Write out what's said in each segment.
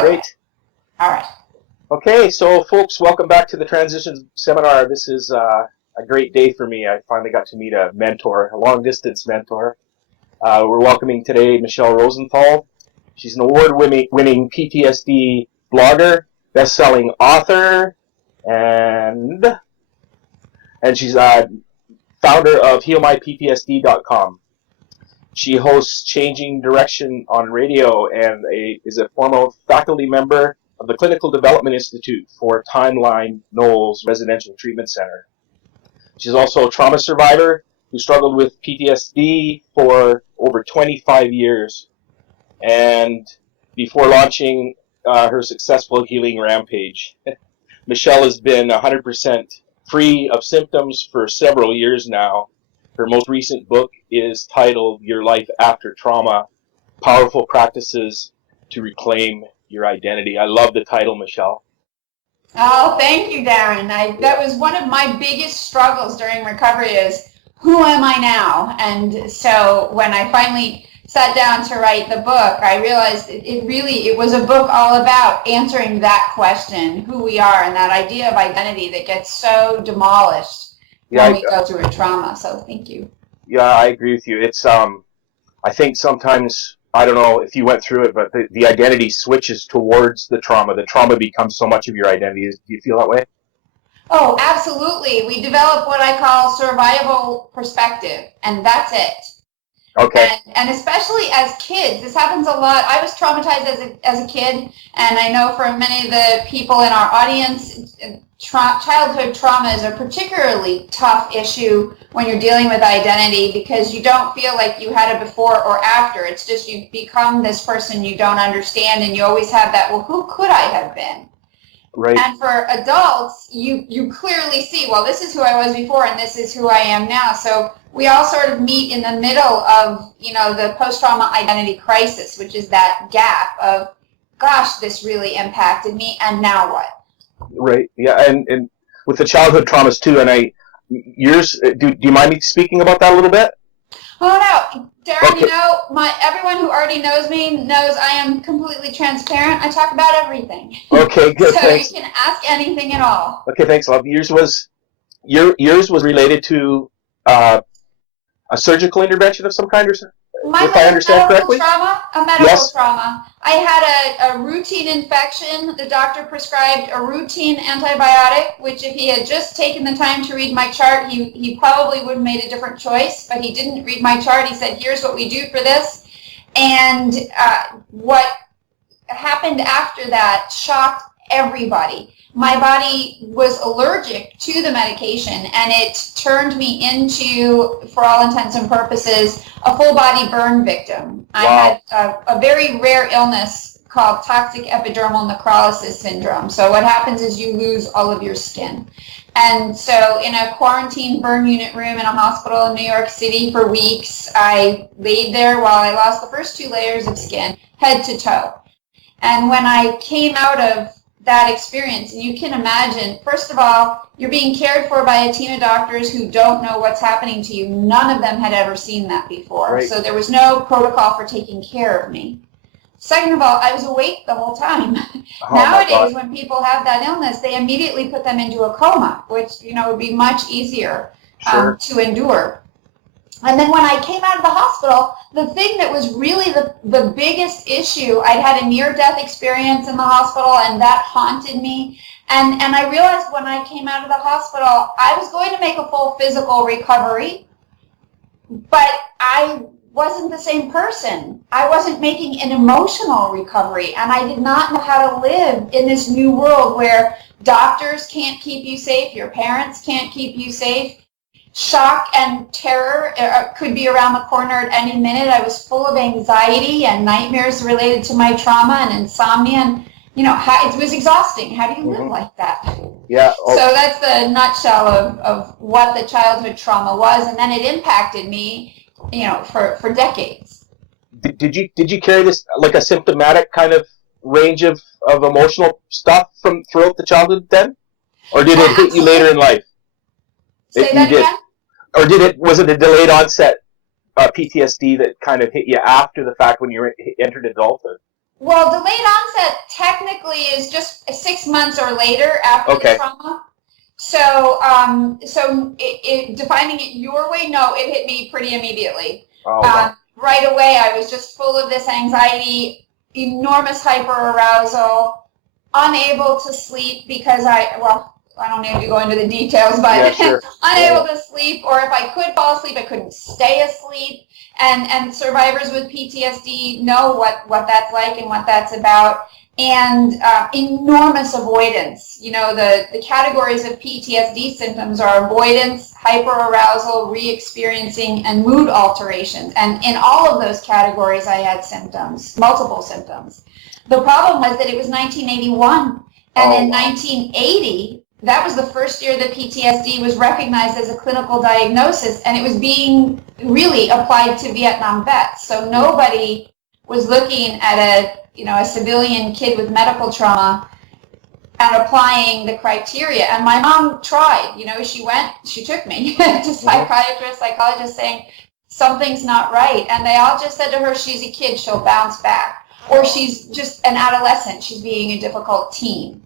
Okay. Great. All right. Okay, so folks, welcome back to the Transitions Seminar. This is a great day for me. I finally got to meet a mentor, a long-distance mentor. We're welcoming today Michele Rosenthal. She's an award-winning PTSD blogger, best-selling author, and she's founder of HealMyPTSD.com. She hosts Changing Direction on radio and is a former faculty member of the Clinical Development Institute for Timeline Knowles Residential Treatment Center. She's also a trauma survivor who struggled with PTSD for over 25 years, and before launching her successful healing rampage. Michele has been 100% free of symptoms for several years now. Her most recent book is titled Your Life After Trauma, Powerful Practices to Reclaim Your Identity. I love the title, Michele. Oh, thank you, Darren. That was one of my biggest struggles during recovery is, who am I now? And so when I finally sat down to write the book, I realized it was a book all about answering that question, who we are, and that idea of identity that gets so demolished when we go through a trauma. So thank you. Yeah, I agree with you. It's I think sometimes, I don't know if you went through it, but the identity switches towards the trauma. The trauma becomes so much of your identity. Do you feel that way? Oh, absolutely. We develop what I call survival perspective, and that's it. Okay. And especially as kids, this happens a lot. I was traumatized as a kid, and I know for many of the people in our audience, childhood trauma is a particularly tough issue when you're dealing with identity, because you don't feel like you had it before or after. It's just you become this person you don't understand, and you always have that, well, who could I have been? Right. And for adults, you clearly see, well, this is who I was before and this is who I am now. So we all sort of meet in the middle of, the post-trauma identity crisis, which is that gap of, gosh, this really impacted me, and now what? Right. Yeah, and with the childhood traumas too, and do you mind me speaking about that a little bit? Oh no, Darren, Okay. Everyone who already knows me knows I am completely transparent. I talk about everything. Okay, good. So Thanks. You can ask anything at all. Okay, thanks, love. Yours was related to a surgical intervention of some kind, or Mine if I was understand correctly? a medical Yes. trauma. I had a routine infection. The doctor prescribed a routine antibiotic, which if he had just taken the time to read my chart, he probably would have made a different choice, but he didn't read my chart. He said, here's what we do for this. And what happened after that shocked everybody. My body was allergic to the medication, and it turned me into, for all intents and purposes, a full body burn victim. Wow. I had a very rare illness called toxic epidermal necrolysis syndrome. So what happens is you lose all of your skin. And so in a quarantine burn unit room in a hospital in New York City for weeks, I laid there while I lost the first 2 layers of skin, head to toe. And when I came out of that experience, and you can imagine, first of all, you're being cared for by a team of doctors who don't know what's happening to you. None of them had ever seen that before. Right. So there was no protocol for taking care of me. Second of all, I was awake the whole time. Oh, nowadays, when people have that illness, they immediately put them into a coma, which would be much easier to endure. And then when I came out of the hospital, the thing that was really the biggest issue, I'd had a near-death experience in the hospital, and that haunted me. And I realized when I came out of the hospital, I was going to make a full physical recovery, but I wasn't the same person. I wasn't making an emotional recovery, and I did not know how to live in this new world where doctors can't keep you safe, your parents can't keep you safe. Shock and terror could be around the corner at any minute. I was full of anxiety and nightmares related to my trauma and insomnia, and it was exhausting. How do you live like that? Yeah. So that's the nutshell of what the childhood trauma was, and then it impacted me, for decades. Did you carry this like a symptomatic kind of range of emotional stuff from throughout the childhood then, or did it hit you later in life? Say that again? Or was it a delayed onset PTSD that kind of hit you after the fact when you entered adulthood? Well, delayed onset technically is just 6 months or later after the trauma. So, defining it your way, no, it hit me pretty immediately. Oh, wow. Right away, I was just full of this anxiety, enormous hyperarousal, unable to sleep because I don't need to go into the details, but yeah, sure. unable to sleep, or if I could fall asleep, I couldn't stay asleep. And survivors with PTSD know what that's like and what that's about. And enormous avoidance. You know, the categories of PTSD symptoms are avoidance, hyperarousal, re-experiencing, and mood alterations. And in all of those categories, I had symptoms, multiple symptoms. The problem was that it was 1981, and in 1980, that was the first year that PTSD was recognized as a clinical diagnosis, and it was being really applied to Vietnam vets. So nobody was looking at a civilian kid with medical trauma and applying the criteria. And my mom tried. She took me to psychiatrists, psychologists, saying something's not right, and they all just said to her, she's a kid, she'll bounce back, or she's just an adolescent, she's being a difficult teen.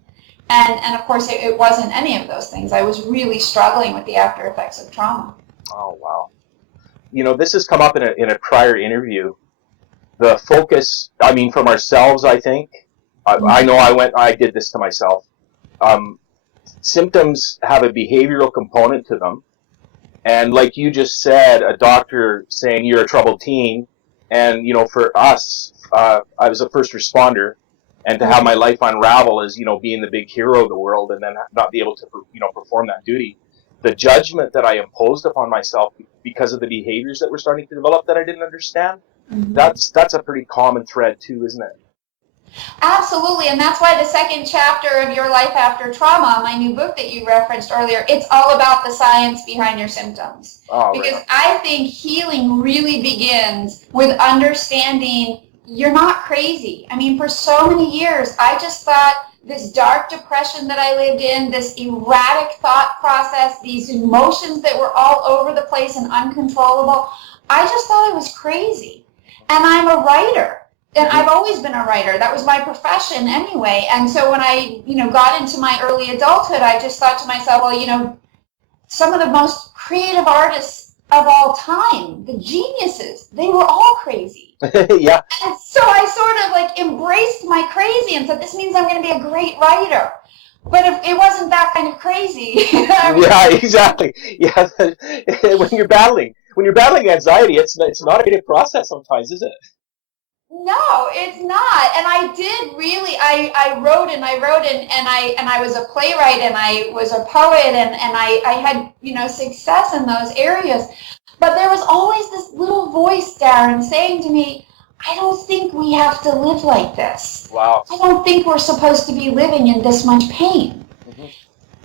And of course, it wasn't any of those things. I was really struggling with the after effects of trauma. Oh, wow. This has come up in a prior interview. The focus, from ourselves, I think. I know I did this to myself. Symptoms have a behavioral component to them. And like you just said, a doctor saying you're a troubled teen. And, for us, I was a first responder. And to have my life unravel as, being the big hero of the world and then not be able to, perform that duty. The judgment that I imposed upon myself because of the behaviors that were starting to develop that I didn't understand, that's a pretty common thread too, isn't it? Absolutely, and that's why the second chapter of Your Life After Trauma, my new book that you referenced earlier, it's all about the science behind your symptoms. Because I think healing really begins with understanding you're not crazy. For so many years, I just thought this dark depression that I lived in, this erratic thought process, these emotions that were all over the place and uncontrollable, I just thought I was crazy. And I'm a writer. And I've always been a writer. That was my profession anyway. And so when I, got into my early adulthood, I just thought to myself, well, some of the most creative artists of all time, the geniuses, they were all crazy. Yeah. And so I sort of embraced my crazy and said, this means I'm going to be a great writer. But if it wasn't that kind of crazy. Yeah, exactly. Yeah. When you're battling anxiety, it's not a creative process sometimes, is it? No, it's not. And I did really, I wrote and I was a playwright and I was a poet and I had, success in those areas. But there was always this little voice, Darren, saying to me, I don't think we have to live like this. Wow. I don't think we're supposed to be living in this much pain.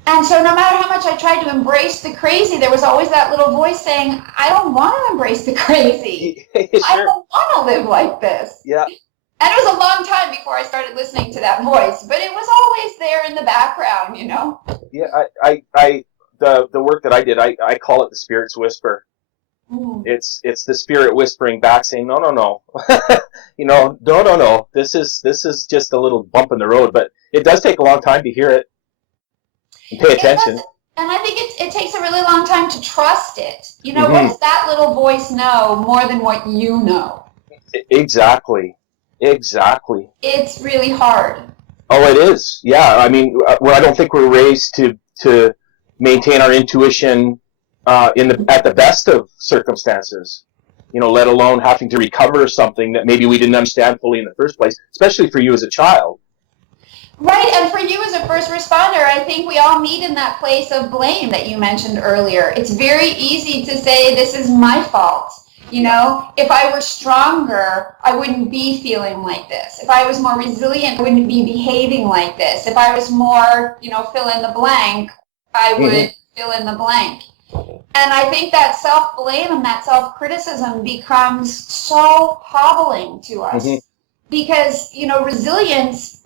And so no matter how much I tried to embrace the crazy, there was always that little voice saying, I don't want to embrace the crazy. Sure. I don't want to live like this. Yeah. And it was a long time before I started listening to that voice, but it was always there in the background, Yeah, the work that I did, I call it the Spirit's Whisper. It's the spirit whispering back saying, no. No. This is just a little bump in the road, but it does take a long time to hear it. And pay attention. And I think it takes a really long time to trust it. What does that little voice know more than what you know? Exactly. It's really hard. Oh, it is. Yeah. I don't think we're raised to maintain our intuition at the best of circumstances. Let alone having to recover something that maybe we didn't understand fully in the first place, especially for you as a child. Right, and for you as a first responder, I think we all meet in that place of blame that you mentioned earlier. It's very easy to say, this is my fault. If I were stronger, I wouldn't be feeling like this. If I was more resilient, I wouldn't be behaving like this. If I was more, fill in the blank, I would fill in the blank. And I think that self-blame and that self-criticism becomes so hobbling to us. Because, resilience,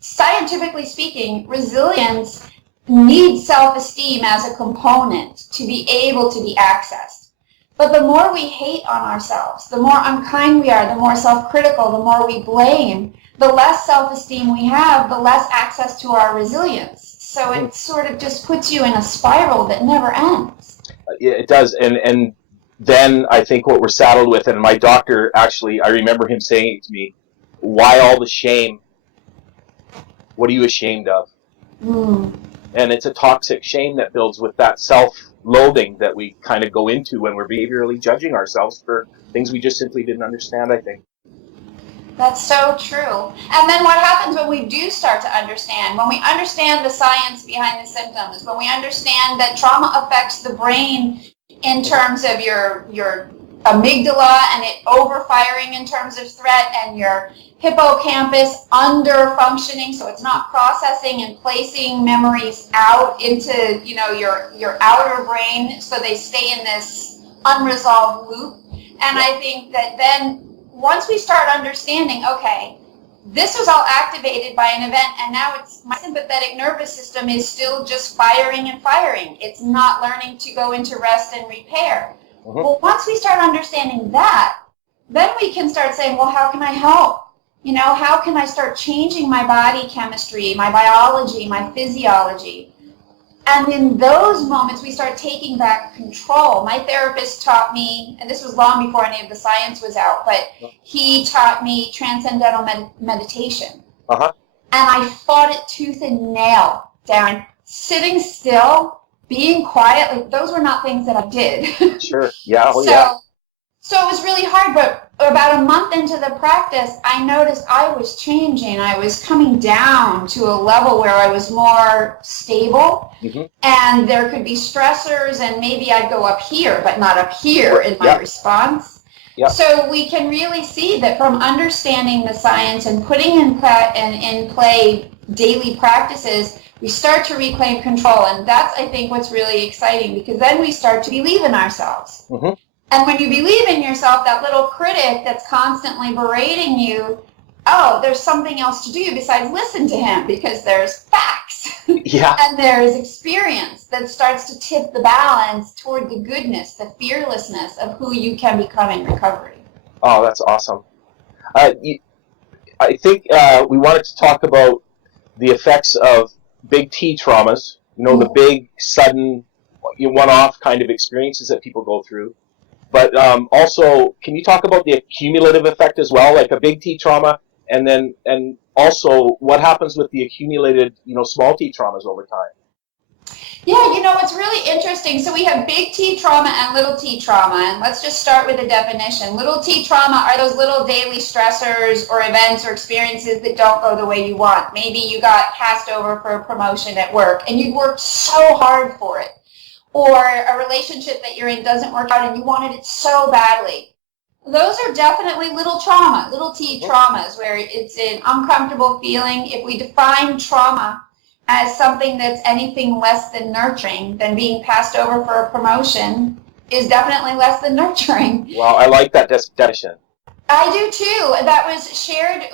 scientifically speaking, resilience needs self-esteem as a component to be able to be accessed. But the more we hate on ourselves, the more unkind we are, the more self-critical, the more we blame, the less self-esteem we have, the less access to our resilience. So it sort of just puts you in a spiral that never ends. It does. And then I think what we're saddled with, and my doctor actually, I remember him saying it to me, why all the shame? What are you ashamed of? And it's a toxic shame that builds with that self-loathing that we kind of go into when we're behaviorally judging ourselves for things we just simply didn't understand, I think. That's so true. And then what happens when we do start to understand, when we understand the science behind the symptoms, when we understand that trauma affects the brain in terms of your amygdala and it overfiring in terms of threat, and your hippocampus under functioning, so it's not processing and placing memories out into, you know, your outer brain, so they stay in this unresolved loop. And I think that then once we start understanding, okay, this was all activated by an event, and now it's my sympathetic nervous system is still just firing and firing. It's not learning to go into rest and repair. Well, once we start understanding that, then we can start saying, well, how can I help? You know, how can I start changing my body chemistry, my biology, my physiology? And in those moments, we start taking back control. My therapist taught me, and this was long before any of the science was out, but he taught me transcendental meditation. And I fought it tooth and nail, Darren. Sitting still, being quiet, like those were not things that I did. Sure. Yeah. Oh, yeah. So it was really hard, but about a month into the practice, I noticed I was changing. I was coming down to a level where I was more stable, and there could be stressors, and maybe I'd go up here, but not up here in my response. So we can really see that from understanding the science and putting in play daily practices, we start to reclaim control. And that's, I think, what's really exciting, because then we start to believe in ourselves. And when you believe in yourself, that little critic that's constantly berating you, oh, there's something else to do besides listen to him, because there's facts and there's experience that starts to tip the balance toward the goodness, the fearlessness of who you can become in recovery. Oh, that's awesome. I think we wanted to talk about the effects of big T traumas, you know, the big, sudden, one-off kind of experiences that people go through. But also, can you talk about the accumulative effect as well, like a big T trauma, and also what happens with the accumulated, small T traumas over time? Yeah, it's really interesting. So we have big T trauma and little T trauma, and let's just start with a definition. Little T trauma are those little daily stressors or events or experiences that don't go the way you want. Maybe you got passed over for a promotion at work, and you worked so hard for it. Or a relationship that you're in doesn't work out and you wanted it so badly. Those are definitely little trauma, little T traumas, where it's an uncomfortable feeling. If we define trauma as something that's anything less than nurturing, then being passed over for a promotion is definitely less than nurturing. Well, I like that definition. I do too. That was shared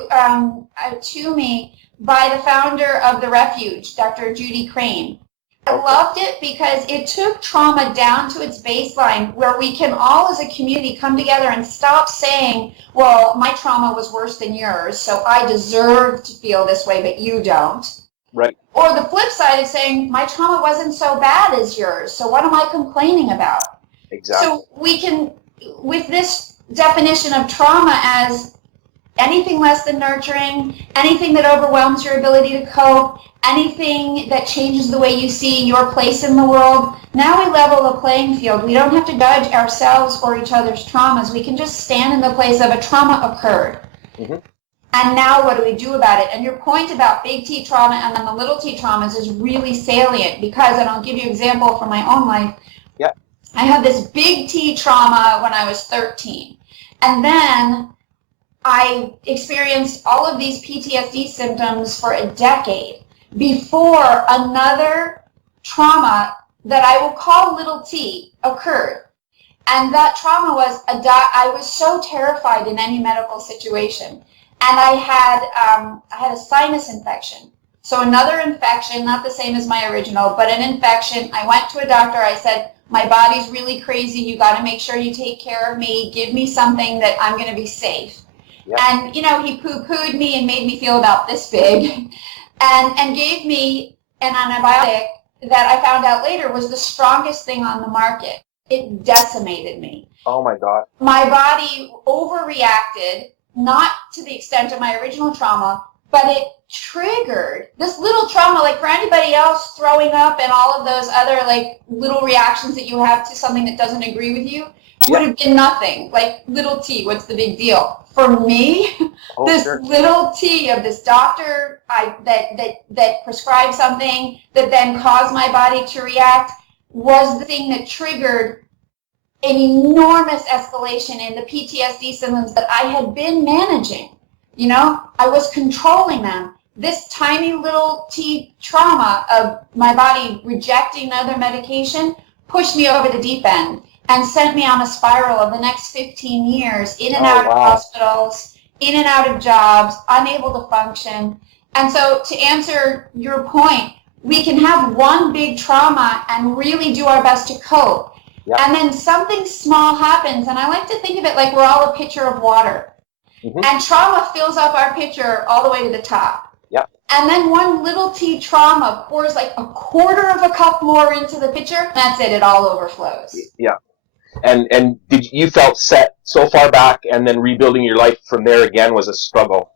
to me by the founder of The Refuge, Dr. Judy Crane. I loved it because it took trauma down to its baseline, where we can all as a community come together and stop saying, well, my trauma was worse than yours, so I deserve to feel this way, but you don't. Right. Or the flip side is saying, my trauma wasn't so bad as yours, so what am I complaining about? Exactly. So we can, with this definition of trauma as anything less than nurturing, anything that overwhelms your ability to cope, anything that changes the way you see your place in the world, now we level the playing field. We don't have to judge ourselves or each other's traumas. We can just stand in the place of a trauma occurred. And now what do we do about it? And your point about big T trauma and then the little T traumas is really salient, because, and I'll give you an example from my own life. I had this big T trauma when I was 13. And then I experienced all of these PTSD symptoms for a decade before another trauma that I will call little T occurred. And that trauma was, I was so terrified in any medical situation. And I had a sinus infection. So another infection, not the same as my original, but an infection. I went to a doctor. I said, My body's really crazy. You got to make sure you take care of me. Give me something that I'm going to be safe. Yep. And, you know, he poo-pooed me and made me feel about this big and gave me an antibiotic that I found out later was the strongest thing on the market. It decimated me. Oh, my God. My body overreacted, not to the extent of my original trauma, but it triggered this little trauma, like for anybody else, throwing up and all of those other like little reactions that you have to something that doesn't agree with you would have been nothing. Like little t, what's the big deal? For me, this little t of this doctor that prescribed something that then caused my body to react was the thing that triggered an enormous escalation in the PTSD symptoms that I had been managing. You know, I was controlling them. This tiny little T trauma of my body rejecting other medication pushed me over the deep end and sent me on a spiral of the next 15 years, in and out of hospitals, in and out of jobs, unable to function. And so to answer your point, we can have one big trauma and really do our best to cope. Yep. And then something small happens, and I like to think of it like we're all a pitcher of water. Mm-hmm. And trauma fills up our pitcher all the way to the top. Yep. And then one little t trauma pours like a quarter of a cup more into the pitcher. That's it. It all overflows. Yeah. And did you felt set so far back, and then rebuilding your life from there again was a struggle?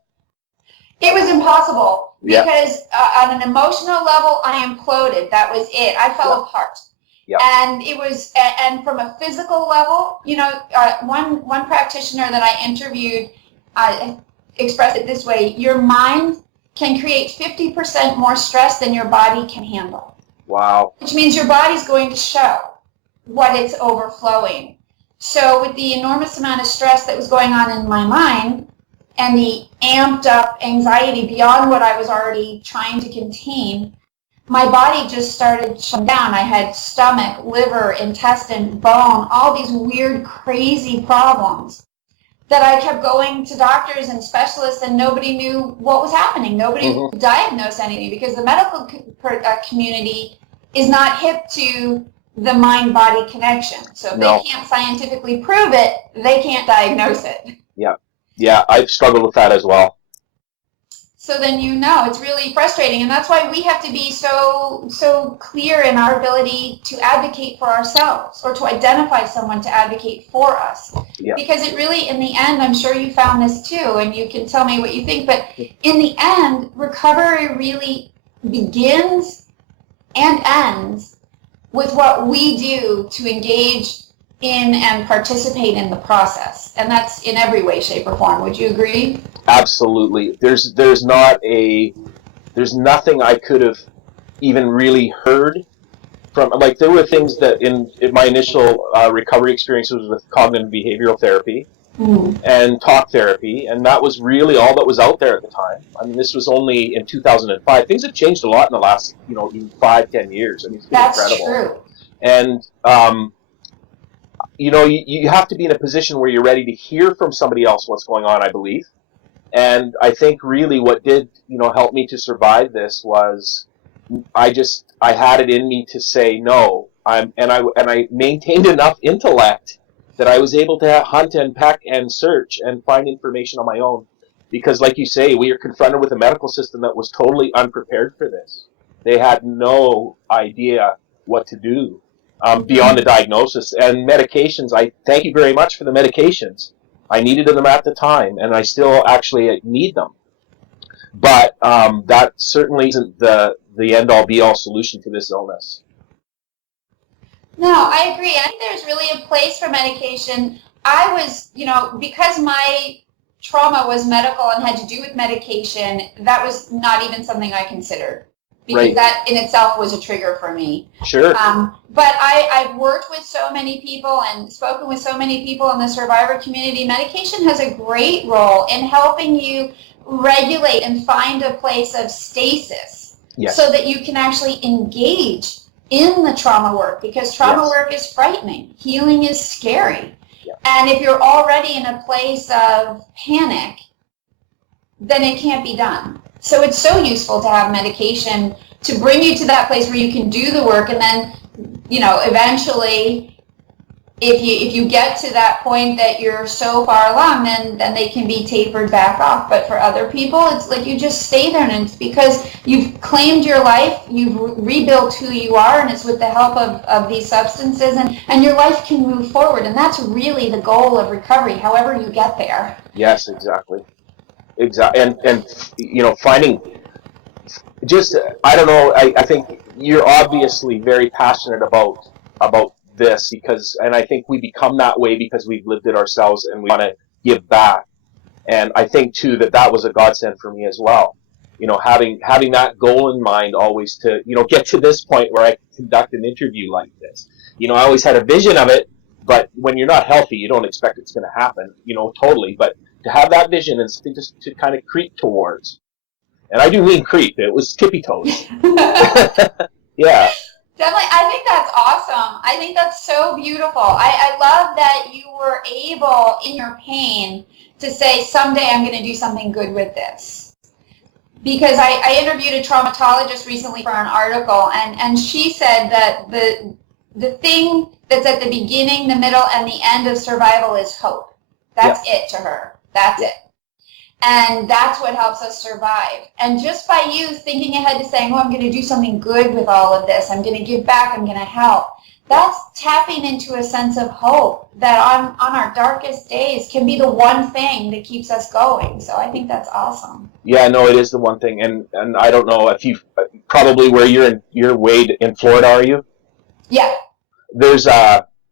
It was impossible because on an emotional level, I imploded. That was it. I fell apart. Yep. And it was, and from a physical level, you know, one practitioner that I interviewed expressed it this way: your mind can create 50% more stress than your body can handle. Wow. Which means your body's going to show what it's overflowing. So with the enormous amount of stress that was going on in my mind and the amped up anxiety beyond what I was already trying to contain, my body just started shutting down. I had stomach, liver, intestine, bone, all these weird, crazy problems that I kept going to doctors and specialists, and nobody knew what was happening. Nobody could diagnose anything because the medical community is not hip to the mind-body connection. So if they can't scientifically prove it, they can't diagnose it. Yeah, I've struggled with that as well. So then you know, it's really frustrating, and that's why we have to be so clear in our ability to advocate for ourselves or to identify someone to advocate for us. Yeah. Because it really, in the end, I'm sure you found this too, and you can tell me what you think, but in the end, recovery really begins and ends with what we do to engage in and participate in the process. And that's in every way, shape, or form. Would you agree? Absolutely. There's nothing I could have even really heard from, like, there were things that in my initial recovery experience was with cognitive behavioral therapy and talk therapy, and that was really all that was out there at the time. I mean, this was only in 2005. Things have changed a lot in the last, even 5-10 years. I mean, it's been incredible. That's true. And you have to be in a position where you're ready to hear from somebody else what's going on, I believe. And I think really what did, help me to survive this was I had it in me to say no. And I maintained enough intellect that I was able to hunt and peck and search and find information on my own. Because like you say, we are confronted with a medical system that was totally unprepared for this. They had no idea what to do beyond the diagnosis. And medications, I thank you very much for the medications. I needed them at the time, and I still actually need them. But that certainly isn't the end-all, be-all solution to this illness. No, I agree. I think there's really a place for medication. I was, because my trauma was medical and had to do with medication, that was not even something I considered. Because that in itself was a trigger for me. Sure. But I've worked with so many people and spoken with so many people in the survivor community. Medication has a great role in helping you regulate and find a place of stasis so that you can actually engage in the trauma work, because trauma work is frightening. Healing is scary. Yeah. And if you're already in a place of panic, then it can't be done. So it's so useful to have medication to bring you to that place where you can do the work, and then, eventually, if you get to that point that you're so far along, then they can be tapered back off. But for other people, it's like you just stay there, and it's because you've claimed your life, you've rebuilt who you are, and it's with the help of these substances, and your life can move forward. And that's really the goal of recovery, however you get there. Yes, exactly. And finding just, I don't know, I think you're obviously very passionate about this, and I think we become that way because we've lived it ourselves and we want to give back. And I think too that was a godsend for me as well. Having that goal in mind always to, get to this point where I can conduct an interview like this. I always had a vision of it, but when you're not healthy, you don't expect it's going to happen, totally. But to have that vision and something just to kind of creep towards. And I do mean creep. It was tippy toes. Yeah. Definitely. I think that's awesome. I think that's so beautiful. I love that you were able, in your pain, to say, someday I'm going to do something good with this. Because I interviewed a traumatologist recently for an article, and she said that the thing that's at the beginning, the middle, and the end of survival is hope. That's it to her. That's it. And that's what helps us survive. And just by you thinking ahead to saying, I'm going to do something good with all of this, I'm going to give back, I'm going to help, that's tapping into a sense of hope that on our darkest days can be the one thing that keeps us going. So I think that's awesome. Yeah, no, it is the one thing. And I don't know if you probably where you're Wade in Florida, are you? Yeah. There's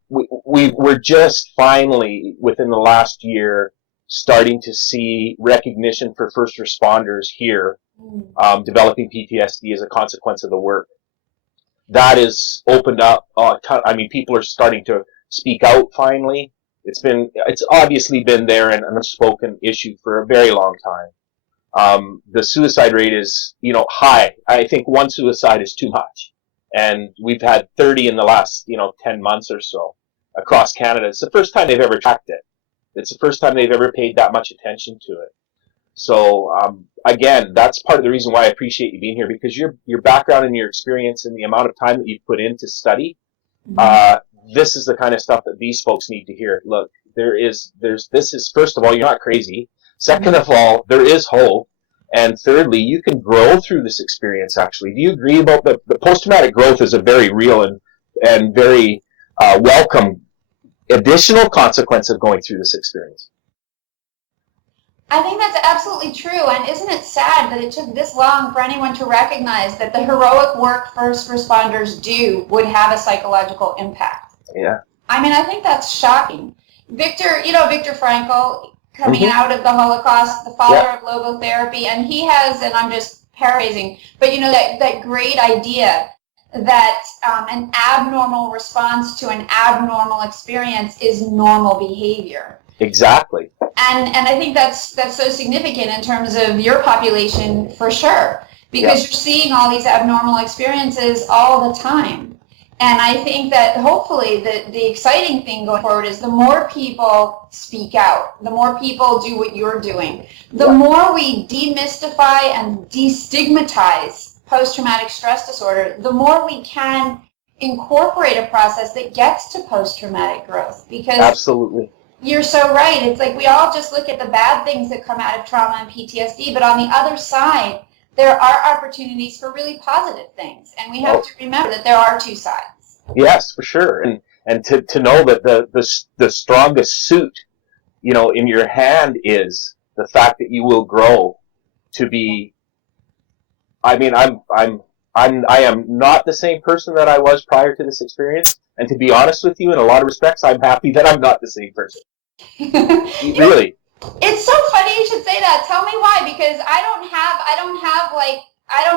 we're just finally within the last year starting to see recognition for first responders here developing PTSD as a consequence of the work. That is opened up. People are starting to speak out finally. It's obviously been there and an unspoken issue for a very long time. The suicide rate is, high. I think one suicide is too much. And we've had 30 in the last, 10 months or so across Canada. It's the first time they've ever tracked it. It's the first time they've ever paid that much attention to it. So, again, that's part of the reason why I appreciate you being here, because your background and your experience and the amount of time that you've put in to study, this is the kind of stuff that these folks need to hear. Look, this is, first of all, you're not crazy. Second of all, there is hope. And thirdly, you can grow through this experience, actually. Do you agree about the post-traumatic growth is a very real and very welcome additional consequence of going through this experience? I think that's absolutely true. And isn't it sad that it took this long for anyone to recognize that the heroic work first responders do would have a psychological impact? Yeah. I think that's shocking. Victor Frankl, coming out of the Holocaust, the father of logotherapy, and he has, and I'm just paraphrasing, but that great idea that an abnormal response to an abnormal experience is normal behavior. Exactly. And I think that's so significant in terms of your population, for sure, because you're seeing all these abnormal experiences all the time. And I think that hopefully the exciting thing going forward is the more people speak out, the more people do what you're doing, the more we demystify and destigmatize post-traumatic stress disorder, the more we can incorporate a process that gets to post-traumatic growth. Because absolutely, you're so right. It's like we all just look at the bad things that come out of trauma and PTSD, but on the other side, there are opportunities for really positive things, and we have to remember that there are two sides. Yes, for sure, and to know that the strongest suit, in your hand is the fact that you will grow to be. I am not the same person that I was prior to this experience, and to be honest with you, in a lot of respects, I'm happy that I'm not the same person. Really. It's so funny you should say that. Tell me why, because I don't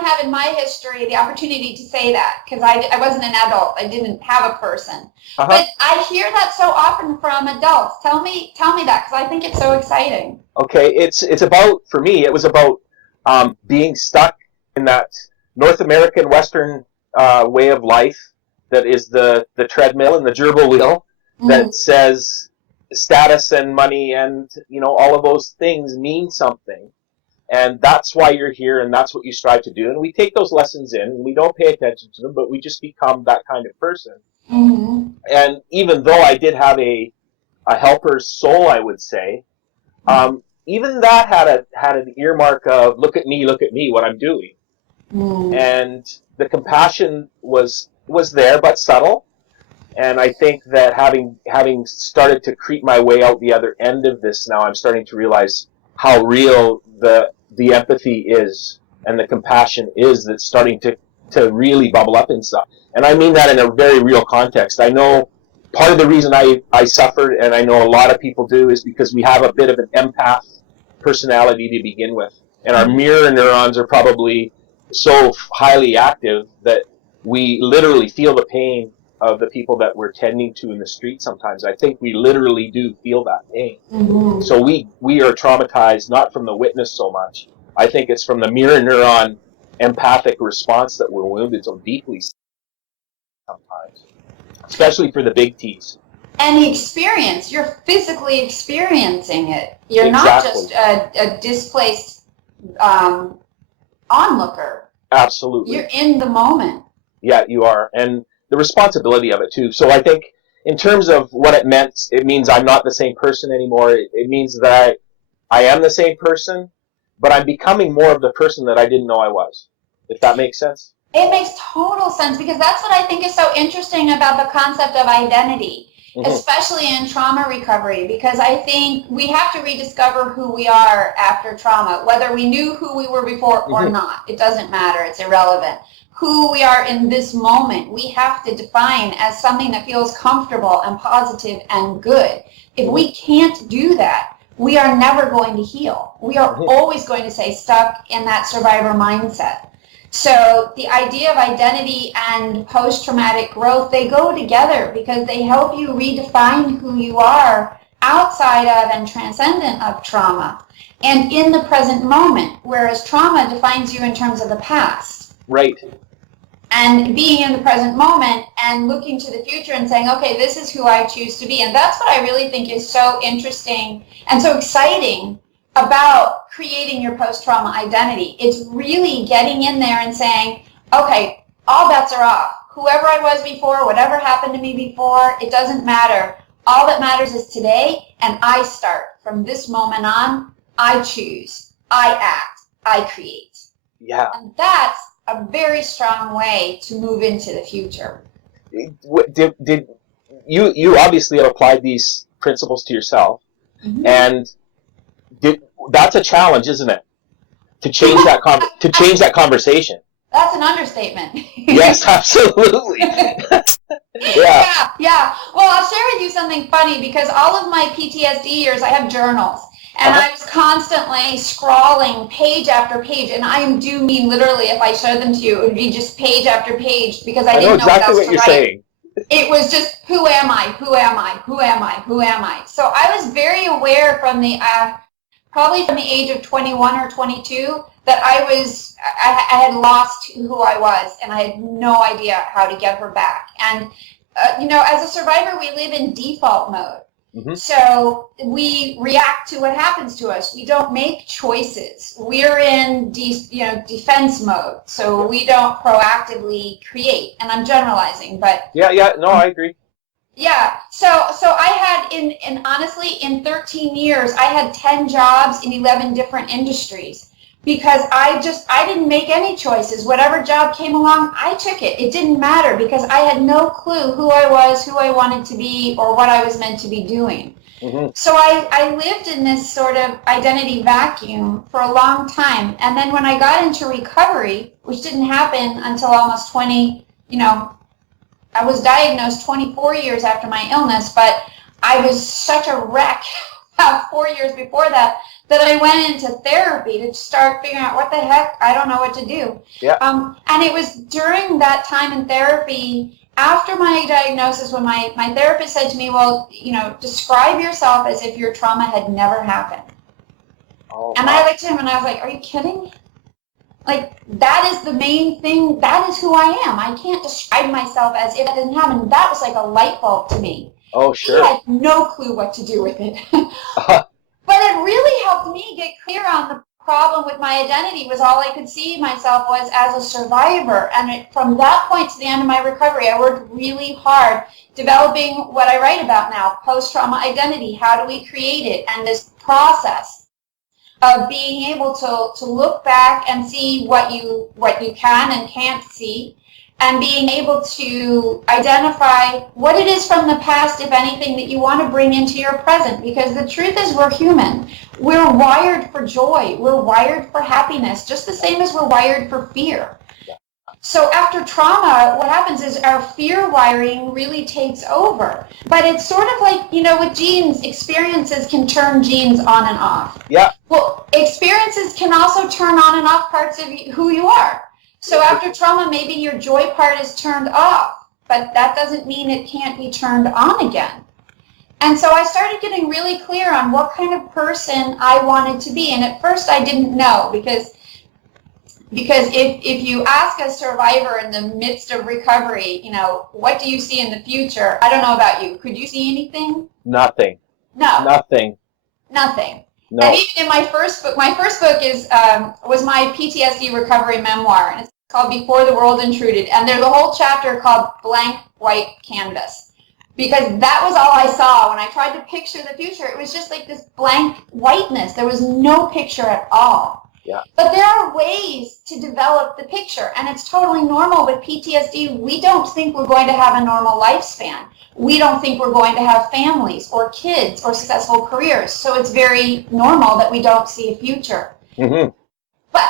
have in my history the opportunity to say that, because I wasn't an adult. I didn't have a person. But I hear that so often from adults. Tell me that, because I think it's so exciting. Okay, it's about, for me, it was about being stuck in that North American Western way of life that is the treadmill and the gerbil wheel that says status and money and all of those things mean something, and that's why you're here and that's what you strive to do, and we take those lessons in and we don't pay attention to them, but we just become that kind of person. Mm-hmm. And even though I did have a helper's soul, I would say, even that had an earmark of look at me, what I'm doing. And the compassion was there, but subtle. And I think that having started to creep my way out the other end of this now, I'm starting to realize how real the empathy is and the compassion is that's starting to really bubble up inside. And I mean that in a very real context. I know part of the reason I suffered, and I know a lot of people do, is because we have a bit of an empath personality to begin with. And our mirror neurons are probably so highly active that we literally feel the pain of the people that we're tending to in the street sometimes. I think we literally do feel that pain. Mm-hmm. So we are traumatized not from the witness so much. I think it's from the mirror neuron empathic response that we're wounded so deeply sometimes, especially for the big T's. And the experience, you're physically experiencing it. You're Exactly. not just a displaced onlooker. Absolutely. You're in the moment. Yeah, you are. And the responsibility of it too. So I think in terms of what it means I'm not the same person anymore. It means that I am the same person, but I'm becoming more of the person that I didn't know I was, if that makes sense. It makes total sense, because that's what I think is so interesting about the concept of identity, especially in trauma recovery, because I think we have to rediscover who we are after trauma, whether we knew who we were before or not. It doesn't matter. It's irrelevant. Who we are in this moment, we have to define as something that feels comfortable and positive and good. If we can't do that, we are never going to heal. We are always going to stay stuck in that survivor mindset. So the idea of identity and post-traumatic growth, they go together because they help you redefine who you are outside of and transcendent of trauma and in the present moment, whereas trauma defines you in terms of the past. Right. And being in the present moment and looking to the future and saying, okay, this is who I choose to be. And that's what I really think is so interesting and so exciting about creating your post-trauma identity. It's really getting in there and saying, okay, all bets are off. Whoever I was before, whatever happened to me before, it doesn't matter. All that matters is today, and I start. From this moment on, I choose, I act, I create. Yeah. And that's a very strong way to move into the future. Did you obviously have applied these principles to yourself, and that's a challenge, isn't it? To change that conversation. That's an understatement. Yes, absolutely. Yeah. Well, I'll share with you something funny, because all of my PTSD years, I have journals. And I was constantly scrawling page after page, and I do mean literally, if I showed them to you, it would be just page after page, because I didn't know exactly what else to you're write. saying. It was just, who am I? Who am I? Who am I? Who am I? So I was very aware from the probably from the age of 21 or 22 that I had lost who I was, and I had no idea how to get her back. And as a survivor, we live in default mode. So we react to what happens to us. We don't make choices. We're in defense mode. So we don't proactively create. And I'm generalizing, but no, I agree. Yeah. So I had honestly in 13 years, I had 10 jobs in 11 different industries, because I didn't make any choices. Whatever job came along, I took it. It didn't matter, because I had no clue who I was, who I wanted to be, or what I was meant to be doing. So I lived in this sort of identity vacuum for a long time. And then when I got into recovery, which didn't happen until almost 20, I was diagnosed 24 years after my illness, but I was such a wreck about 4 years before that I went into therapy to start figuring out what the heck, I don't know what to do. Yeah. And it was during that time in therapy, after my diagnosis, when my therapist said to me, well, describe yourself as if your trauma had never happened. And I looked at him and I was like, are you kidding me? Like, that is the main thing. That is who I am. I can't describe myself as if it didn't happen. That was like a light bulb to me. Oh, sure. I had no clue what to do with it. But it really helped me get clear on the problem with my identity was all I could see myself was as a survivor. And from that point to the end of my recovery, I worked really hard developing what I write about now, post-trauma identity. How do we create it? And this process of being able to look back and see what you can and can't see, and being able to identify what it is from the past, if anything, that you want to bring into your present. Because the truth is, we're human. We're wired for joy. We're wired for happiness, just the same as we're wired for fear. So after trauma, what happens is our fear wiring really takes over. But it's sort of like, with genes, experiences can turn genes on and off. Yeah. Well, experiences can also turn on and off parts of who you are. So after trauma, maybe your joy part is turned off, but that doesn't mean it can't be turned on again. And so I started getting really clear on what kind of person I wanted to be. And at first I didn't know, because if you ask a survivor in the midst of recovery, what do you see in the future? I don't know about you. Could you see anything? Nothing. No. Nothing. Nothing. No. And even in my first book was my PTSD recovery memoir, and it's called Before the World Intruded. And there's a whole chapter called Blank White Canvas, because that was all I saw when I tried to picture the future. It was just like this blank whiteness. There was no picture at all. Yeah. But there are ways to develop the picture, and it's totally normal. With PTSD, we don't think we're going to have a normal lifespan. We don't think we're going to have families or kids or successful careers. So it's very normal that we don't see a future. Mm-hmm. But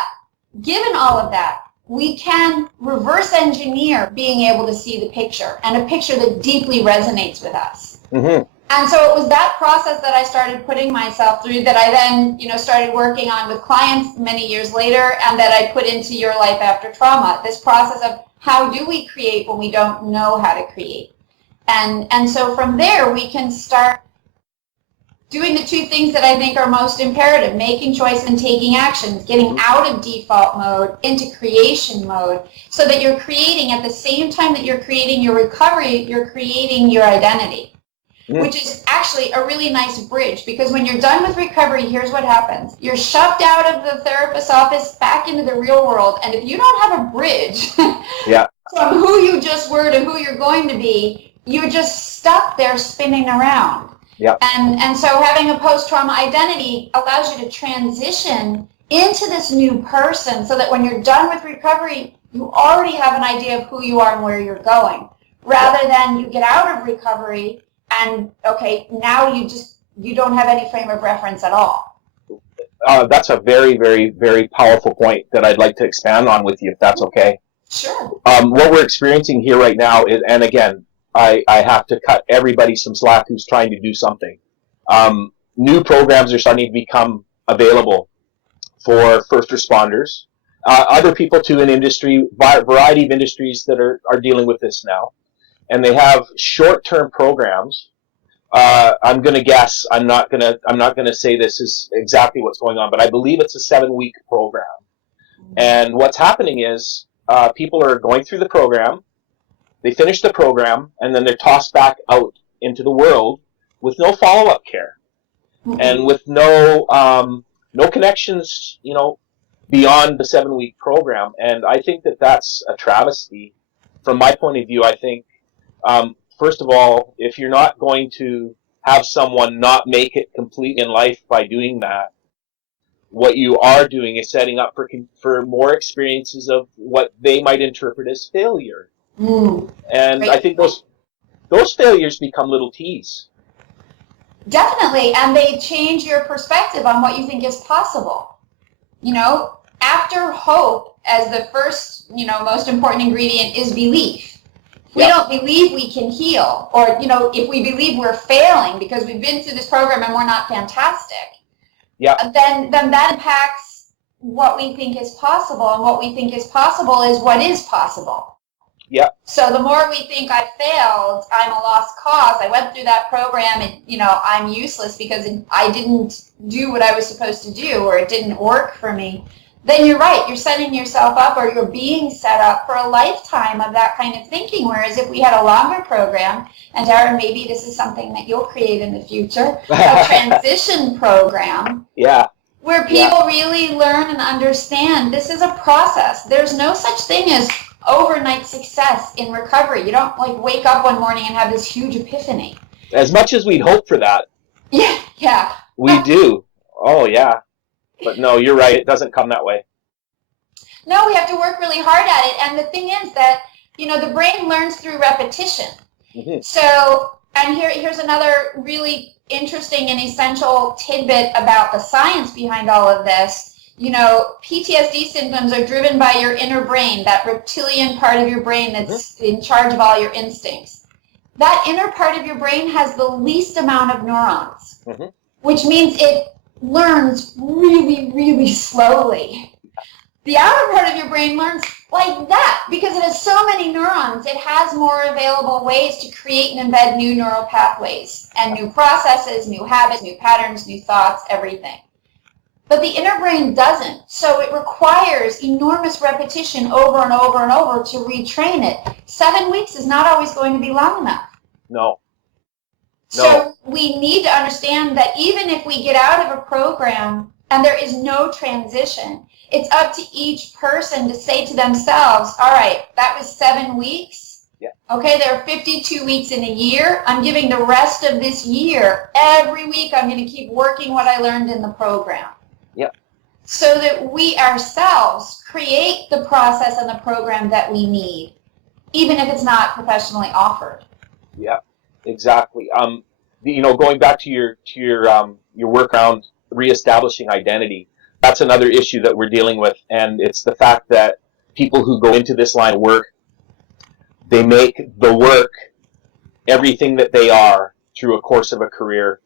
given all of that, we can reverse engineer being able to see the picture, and a picture that deeply resonates with us. Mm-hmm. And so it was that process that I started putting myself through, that I then, started working on with clients many years later, and that I put into Your Life After Trauma. This process of how do we create when we don't know how to create. And so from there, we can start doing the two things that I think are most imperative: making choice and taking actions, getting out of default mode into creation mode, so that you're creating at the same time that you're creating your recovery, you're creating your identity. Which is actually a really nice bridge, because when you're done with recovery, here's what happens. You're shoved out of the therapist's office back into the real world, and if you don't have a bridge from who you just were to who you're going to be, you're just stuck there spinning around. Yep. And so having a post-trauma identity allows you to transition into this new person, so that when you're done with recovery, you already have an idea of who you are and where you're going, rather than you get out of recovery and, okay, now you don't have any frame of reference at all. That's a very, very, very powerful point that I'd like to expand on with you, if that's okay. Sure. What we're experiencing here right now is, and again, I have to cut everybody some slack who's trying to do something. New programs are starting to become available for first responders, other people too in industry, variety of industries that are dealing with this now. And they have short-term programs. I'm going to guess. I'm not going to say this is exactly what's going on, but I believe it's a 7-week program. And what's happening is people are going through the program, they finish the program, and then they're tossed back out into the world with no follow-up care, and with no connections, beyond the 7-week program. And I think that that's a travesty. From my point of view, I think. First of all, if you're not going to have someone not make it complete in life by doing that, what you are doing is setting up for more experiences of what they might interpret as failure. And I think those failures become little T's. Definitely, and they change your perspective on what you think is possible. After hope, as the first, most important ingredient, is belief. If we don't believe we can heal, or, if we believe we're failing because we've been through this program and we're not fantastic, then that impacts what we think is possible, and what we think is possible is what is possible. Yeah. So the more we think I failed, I'm a lost cause, I went through that program and, I'm useless because I didn't do what I was supposed to do, or it didn't work for me, then you're right, you're setting yourself up, or you're being set up for a lifetime of that kind of thinking. Whereas if we had a longer program, and Darren, maybe this is something that you'll create in the future, a transition program, where people really learn and understand this is a process. There's no such thing as overnight success in recovery. You don't like wake up one morning and have this huge epiphany. As much as we'd hope for that. Yeah. We do. Oh, yeah. But no, you're right. It doesn't come that way. No, we have to work really hard at it. And the thing is that, the brain learns through repetition. Mm-hmm. So, and here's another really interesting and essential tidbit about the science behind all of this. PTSD symptoms are driven by your inner brain, that reptilian part of your brain that's in charge of all your instincts. That inner part of your brain has the least amount of neurons, which means it learns really, really slowly. The outer part of your brain learns like that because it has so many neurons. It has more available ways to create and embed new neural pathways and new processes, new habits, new patterns, new thoughts, everything. But the inner brain doesn't. So it requires enormous repetition over and over and over to retrain it. 7 weeks is not always going to be long enough. No. So we need to understand that even if we get out of a program and there is no transition, it's up to each person to say to themselves, all right, that was 7 weeks. Yeah. Okay, there are 52 weeks in a year. I'm giving the rest of this year, every week I'm going to keep working what I learned in the program. Yeah. So that we ourselves create the process and the program that we need, even if it's not professionally offered. Yeah, exactly. Going back to your work around reestablishing identity, that's another issue that we're dealing with, and it's the fact that people who go into this line of work, they make the work everything that they are through a course of a career.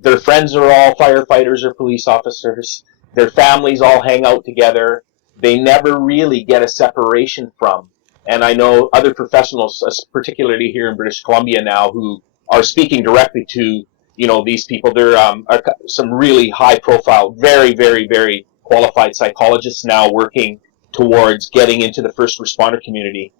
Their friends are all firefighters or police officers. Their families all hang out together. They never really get a separation from. And I know other professionals, particularly here in British Columbia now, who are speaking directly to these people. There are some really high-profile, very, very, very qualified psychologists now working towards getting into the first responder community.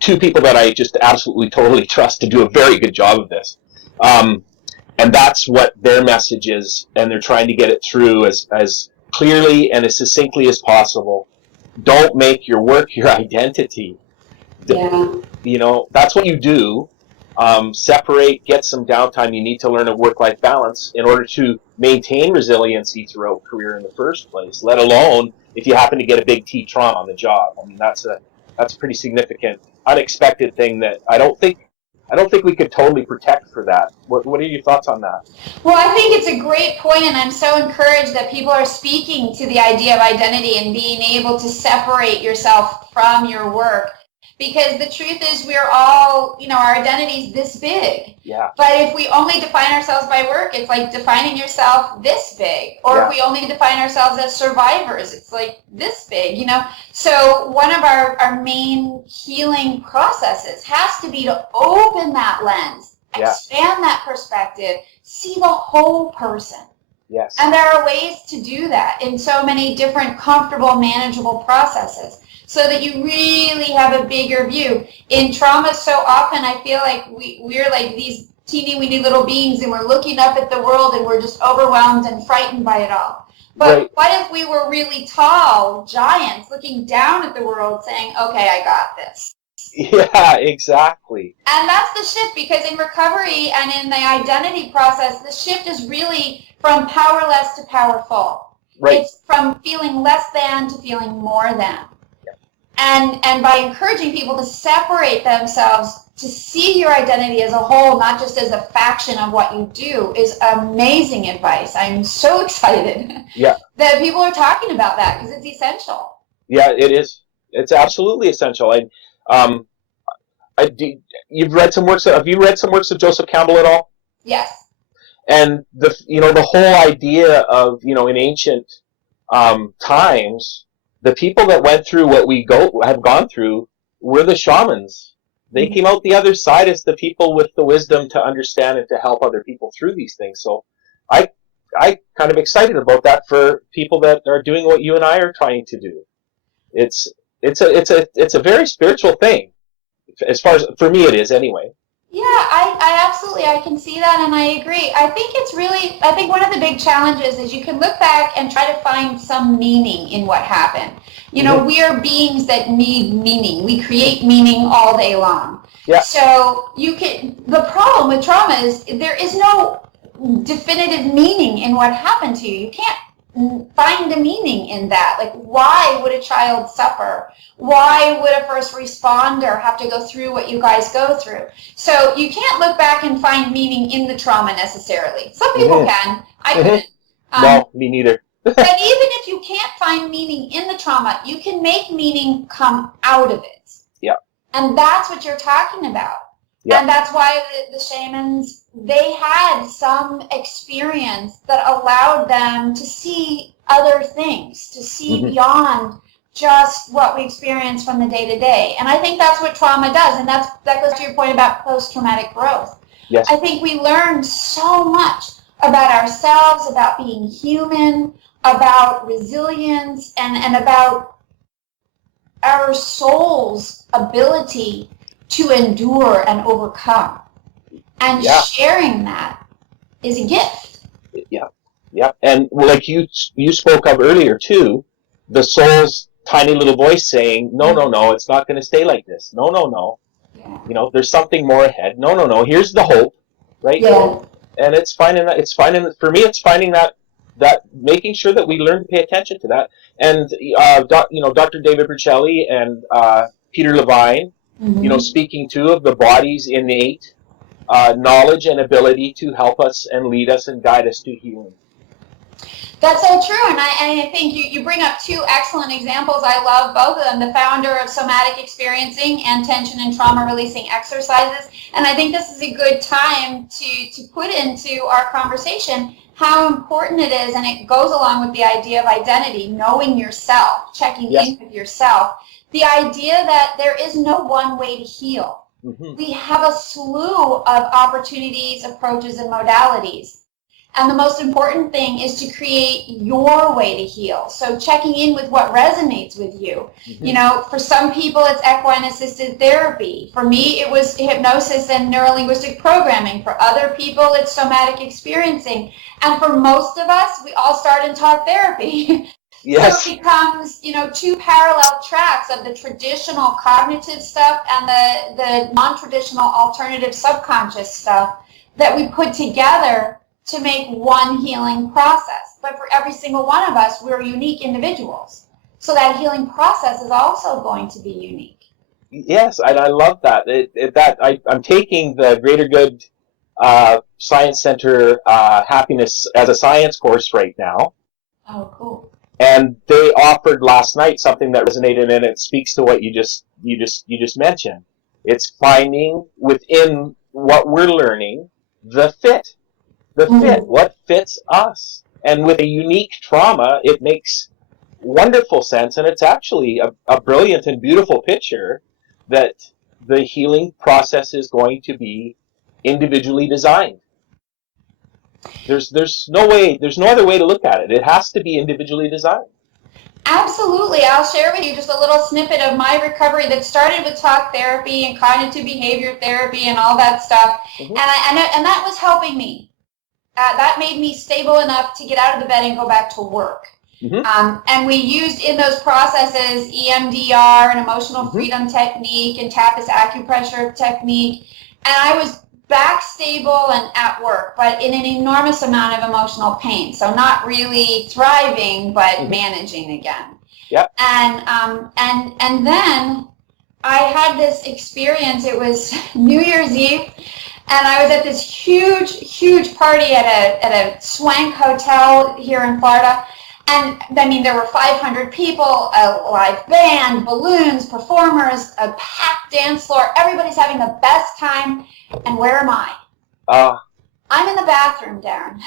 Two people that I just absolutely, totally trust to do a very good job of this. And that's what their message is, and they're trying to get it through as clearly and as succinctly as possible. Don't make your work your identity. Yeah. That's what you do. Separate, get some downtime. You need to learn a work-life balance in order to maintain resiliency throughout career in the first place, let alone if you happen to get a big T trauma on the job. I mean, that's a pretty significant, unexpected thing that I don't think we could totally protect for that. What are your thoughts on that? Well, I think it's a great point, and I'm so encouraged that people are speaking to the idea of identity and being able to separate yourself from your work. Because the truth is we're all, our identity's this big. Yeah. But if we only define ourselves by work, it's like defining yourself this big. Or if we only define ourselves as survivors, it's like this big, So one of our main healing processes has to be to open that lens, expand that perspective, see the whole person. Yes. And there are ways to do that in so many different comfortable, manageable processes, so that you really have a bigger view. In trauma, so often I feel like we're like these teeny weeny little beings, and we're looking up at the world and we're just overwhelmed and frightened by it all. But what if we were really tall giants looking down at the world saying, okay, I got this? Yeah, exactly. And that's the shift, because in recovery and in the identity process, the shift is really from powerless to powerful. Right. It's from feeling less than to feeling more than. And by encouraging people to separate themselves, to see your identity as a whole, not just as a faction of what you do, is amazing advice. I'm so excited that people are talking about that, because it's essential. Yeah, it is. It's absolutely essential. You've read some works. Have you read some works of Joseph Campbell at all? Yes. And the whole idea of in ancient times, the people that went through what we have gone through were the shamans. They came out the other side as the people with the wisdom to understand and to help other people through these things. So I kind of excited about that for people that are doing what you and I are trying to do. It's a very spiritual thing, as far as for me it is anyway. Yeah, I absolutely, I can see that and I agree. I think one of the big challenges is you can look back and try to find some meaning in what happened. You know, Mm-hmm. we are beings that need meaning. We create meaning all day long. Yeah. So the problem with trauma is there is no definitive meaning in what happened to you. You can't find a meaning in that. Like, why would a child suffer? Why would a first responder have to go through what you guys go through? So you can't look back and find meaning in the trauma necessarily. Some people Mm-hmm. can. I Mm-hmm. couldn't. No, me neither. But even if you can't find meaning in the trauma, you can make meaning come out of it. Yeah. And that's what you're talking about. Yeah. And that's why the shamans, they had some experience that allowed them to see other things, to see Mm-hmm. beyond just what we experience from the day to day. And I think that's what trauma does. And that goes to your point about post-traumatic growth. Yes. I think we learn so much about ourselves, about being human, about resilience, and about our soul's ability to endure and overcome. And Yeah. sharing that is a gift. Yeah. Yeah. And like you spoke of earlier too, the soul's tiny little voice saying, no, no, no, it's not going to stay like this. No, no, no. Yeah. You know, there's something more ahead. No, no, no. Here's the hope, right? Yeah. And it's finding that. It's finding for me. It's finding that making sure that we learn to pay attention to that. And Dr. David Bercelli and Peter Levine, Mm-hmm. speaking too of the body's innate knowledge and ability to help us and lead us and guide us to healing. That's so true, and I think you bring up two excellent examples. I love both of them, the founder of Somatic Experiencing and Tension and Trauma Releasing Exercises, and I think this is a good time to put into our conversation how important it is, and it goes along with the idea of identity, knowing yourself, checking Yes. in with yourself, the idea that there is no one way to heal. Mm-hmm. We have a slew of opportunities, approaches, and modalities. And the most important thing is to create your way to heal. So checking in with what resonates with you. Mm-hmm. You know, for some people it's equine assisted therapy. For me it was hypnosis and neurolinguistic programming. For other people it's somatic experiencing. And for most of us, we all start in talk therapy. Yes. So it becomes, two parallel tracks of the traditional cognitive stuff and the non-traditional alternative subconscious stuff that we put together to make one healing process. But for every single one of us, we're unique individuals. So that healing process is also going to be unique. Yes, and I love that. I'm taking the Greater Good Science Center Happiness as a science course right now. Oh, cool. And they offered last night something that resonated, and it speaks to what you just mentioned. It's finding within what we're learning the fit. What fits us. And with a unique trauma, it makes wonderful sense, and it's actually a brilliant and beautiful picture that the healing process is going to be individually designed. There's no other way to look at it. It has to be individually designed. Absolutely. I'll share with you just a little snippet of my recovery that started with talk therapy and cognitive behavior therapy and all that stuff. Mm-hmm. And that was helping me. That made me stable enough to get out of the bed and go back to work. Mm-hmm. And we used in those processes EMDR, an emotional mm-hmm. freedom technique, and TAPAS acupressure technique. And I was back stable and at work, but in an enormous amount of emotional pain. So not really thriving, but mm-hmm. managing again. Yep. And then I had this experience. It was New Year's Eve. And I was at this huge party at a swank hotel here in Florida. And I mean, there were 500 people, a live band, balloons, performers, a packed dance floor. Everybody's having the best time. And where am I? I'm in the bathroom, Darren,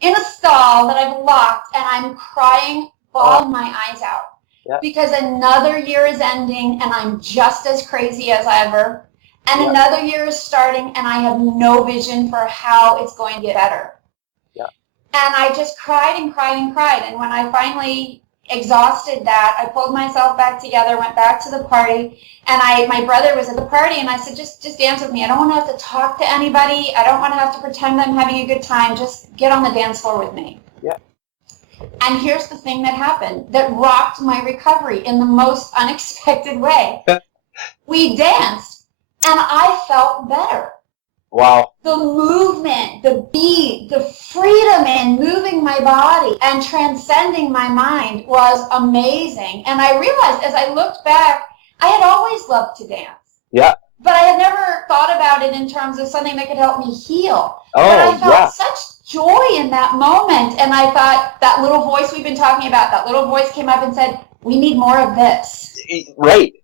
in a stall that I've locked, and I'm crying, bawling my eyes out. Yep. Because another year is ending, and I'm just as crazy as ever. And yep. another year is starting, and I have no vision for how it's going to get better. Yep. And I just cried and cried and cried. And when I finally exhausted that. I pulled myself back together, went back to the party, and my brother was at the party, and I said, just dance with me. I don't want to have to talk to anybody. I don't want to have to pretend I'm having a good time. Just get on the dance floor with me. Yeah. And here's the thing that happened that rocked my recovery in the most unexpected way. We danced, and I felt better. Wow. The movement, the beat, the freedom in moving my body and transcending my mind was amazing. And I realized as I looked back, I had always loved to dance. Yeah. But I had never thought about it in terms of something that could help me heal. Oh, but I felt yeah. such joy in that moment. And I thought that little voice we've been talking about, that little voice came up and said, we need more of this. Right.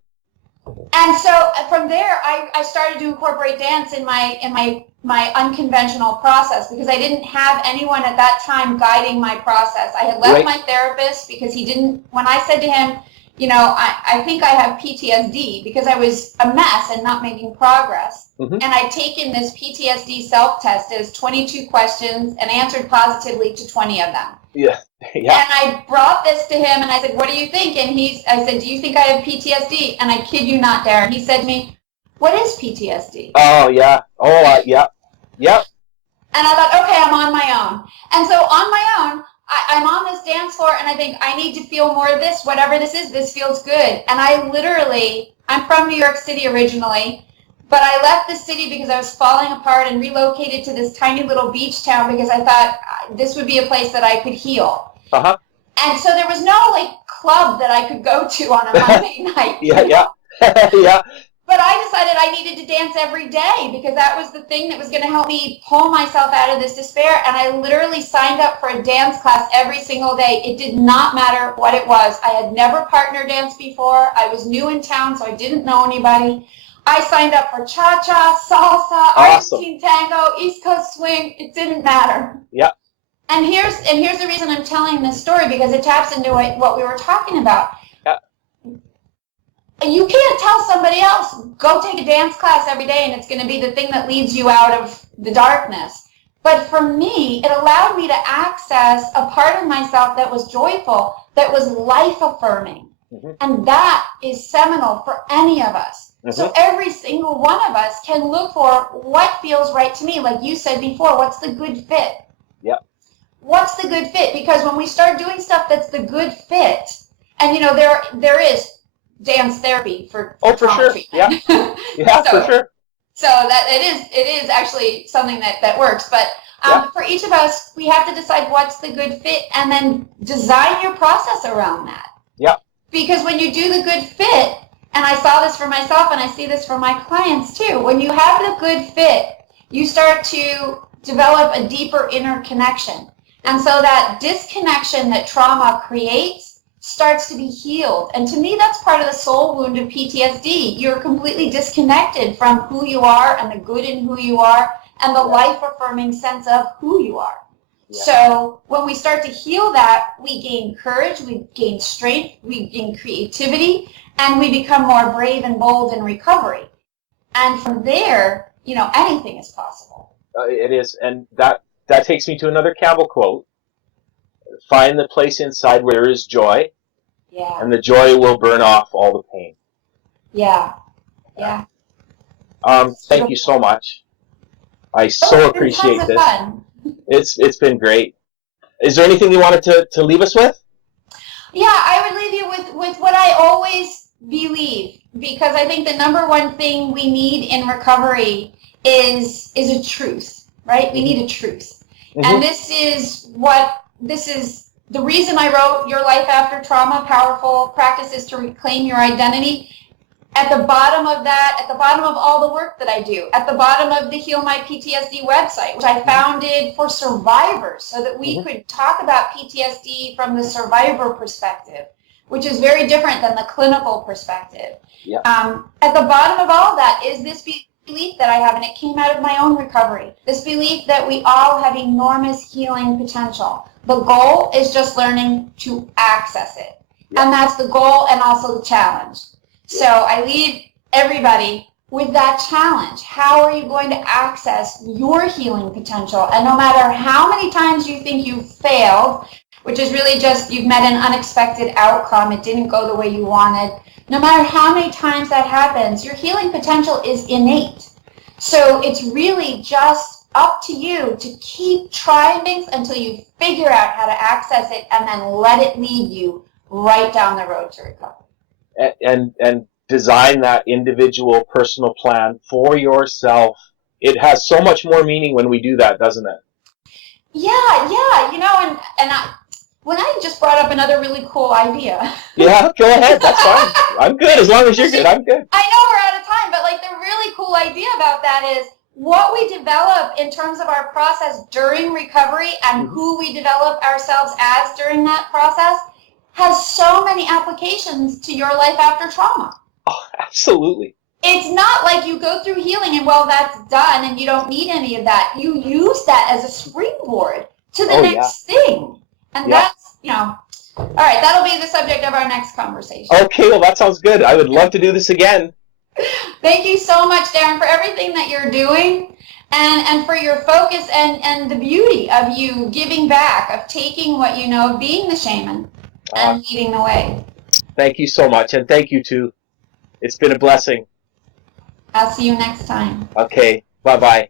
And so from there, I started to incorporate dance in my unconventional process because I didn't have anyone at that time guiding my process. I had left my therapist because he didn't, when I said to him, you know, I think I have PTSD because I was a mess and not making progress. Mm-hmm. And I'd taken this PTSD self-test as 22 questions and answered positively to 20 of them. Yeah. Yeah. And I brought this to him and I said, what do you think? And I said, do you think I have PTSD? And I kid you not, Darren, he said to me, what is PTSD? Oh, yeah. Oh, yeah. Yep. And I thought, okay, I'm on my own. And so on my own, I'm on this dance floor and I think I need to feel more of this, whatever this is, this feels good. And I'm from New York City originally, but I left the city because I was falling apart and relocated to this tiny little beach town because I thought this would be a place that I could heal. Uh-huh. And so there was no club that I could go to on a Monday night. Yeah. Yeah. But I decided I needed to dance every day because that was the thing that was going to help me pull myself out of this despair. And I literally signed up for a dance class every single day. It did not matter what it was. I had never partner danced before. I was new in town, so I didn't know anybody. I signed up for cha-cha, salsa, Argentine tango, East Coast swing. It didn't matter. Yeah. And here's the reason I'm telling this story because it taps into what we were talking about. You can't tell somebody else, go take a dance class every day and it's going to be the thing that leads you out of the darkness. But for me, it allowed me to access a part of myself that was joyful, that was life-affirming. Mm-hmm. And that is seminal for any of us. Mm-hmm. So every single one of us can look for what feels right to me. Like you said before, what's the good fit? Yeah. What's the good fit? Because when we start doing stuff that's the good fit, and there is dance therapy for sure. treatment. Yeah, for sure. So that it is actually something that works. But for each of us, we have to decide what's the good fit and then design your process around that. Yeah. Because when you do the good fit, and I saw this for myself and I see this for my clients too, when you have the good fit, you start to develop a deeper inner connection. And so that disconnection that trauma creates starts to be healed. And to me, that's part of the soul wound of PTSD. You're completely disconnected from who you are and the good in who you are and the life-affirming sense of who you are. Yeah. So when we start to heal that, we gain courage, we gain strength, we gain creativity, and we become more brave and bold in recovery. And from there, anything is possible. It is. And that takes me to another Campbell quote. Find the place inside where there is joy, and the joy will burn off all the pain. Yeah. Thank you so much. I so appreciate this. Fun. It's been great. Is there anything you wanted to leave us with? Yeah, I would leave you with what I always believe, because I think the number one thing we need in recovery is a truth, right? We need a truth. Mm-hmm. And this is the reason I wrote Your Life After Trauma, Powerful Practices to Reclaim Your Identity. At the bottom of that, at the bottom of all the work that I do, at the bottom of the HealMyPTSD website, which I founded for survivors so that we could talk about PTSD from the survivor perspective, which is very different than the clinical perspective. Yeah. At the bottom of all that is this belief that I have, and it came out of my own recovery, this belief that we all have enormous healing potential. The goal is just learning to access it. And that's the goal and also the challenge. So I leave everybody with that challenge. How are you going to access your healing potential? And no matter how many times you think you've failed, which is really just you've met an unexpected outcome. It didn't go the way you wanted. No matter how many times that happens, your healing potential is innate. So it's really just up to you to keep trying things until you figure out how to access it and then let it lead you right down the road to recovery. And design that individual personal plan for yourself. It has so much more meaning when we do that, doesn't it? Yeah, you know, when I just brought up another really cool idea. Yeah, go ahead. That's fine. I'm good. As long as you're good, I'm good. I know we're out of time, but like the really cool idea about that is what we develop in terms of our process during recovery and who we develop ourselves as during that process has so many applications to your life after trauma. Oh, absolutely. It's not like you go through healing and, well, that's done and you don't need any of that. You use that as a springboard to the next thing. And that's, you know, all right, that'll be the subject of our next conversation. Okay, well, that sounds good. I would love to do this again. Thank you so much, Darren, for everything that you're doing and for your focus and the beauty of you giving back, of taking what you know, of being the shaman and leading the way. Thank you so much, and thank you too. It's been a blessing. I'll see you next time. Okay, bye-bye.